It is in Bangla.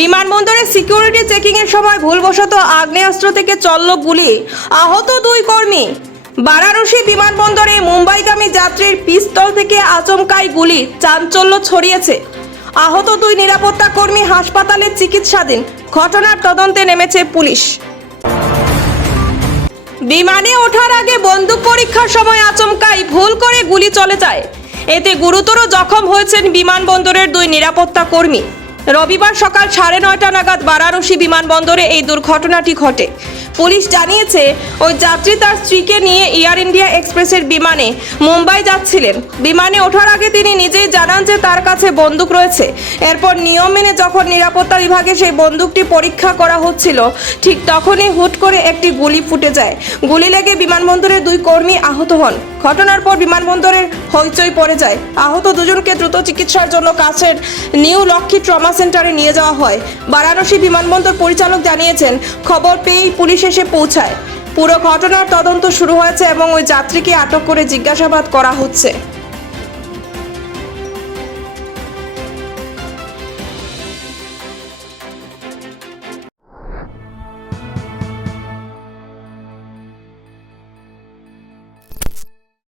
বিমানবন্দরে সিকিউরিটি চেকিং এর সময় ভুলবশত আগ্নেয়াস্ত্র থেকে চলল গুলি, আহত 2 কর্মী। বারাণসী বিমানবন্দরে মুম্বাইগামী যাত্রীর পিস্তল থেকে আচমকাই গুলি, চাঞ্চল্য ছড়িয়েছে। আহত 2 নিরাপত্তা কর্মী হাসপাতালে চিকিৎসাধীন। ঘটনার তদন্তে নেমেছে পুলিশ। বিমানে ওঠার আগে বন্দুক পরীক্ষার সময় আচমকাই ভুল করে গুলি চলে যায়। এতে গুরুতর জখম হয়েছেন বিমানবন্দরের 2 নিরাপত্তা কর্মী। রবিবার সকাল 9:30 নাগাদ বারাণসী বিমানবন্দরে এই দুর্ঘটনাটি ঘটে। পুলিশ জানিয়েছে, ওই যাত্রী তার স্ত্রীকে নিয়ে এয়ার ইন্ডিয়া এক্সপ্রেসের বিমানে মুম্বাই যাচ্ছিলেন। বিমানে ওঠার আগে তিনি নিজেই জানান যে তার কাছে বন্দুক রয়েছে। এরপর নিয়ম মেনে যখন নিরাপত্তা বিভাগে সেই বন্দুকটি পরীক্ষা করা হচ্ছিল, ঠিক তখনই হুট করে একটি গুলি ফুটে যায়। গুলি লেগে বিমানবন্দরের 2 কর্মী আহত হন। ঘটনার পর বিমানবন্দরের হইচই পড়ে যায়। আহত 2 জনকে দ্রুত চিকিৎসার জন্য কাছের নিউ লক্ষ্মী ট্রমা সেন্টারে নিয়ে যাওয়া হয়। বারাণসী বিমানবন্দর পরিচালক জানিয়েছেন, খবর পেয়েই পুলিশ এসে পৌঁছায়। পুরো ঘটনার তদন্ত শুরু হয়েছে এবং ওই যাত্রীকে আটক করে জিজ্ঞাসাবাদ করা হচ্ছে।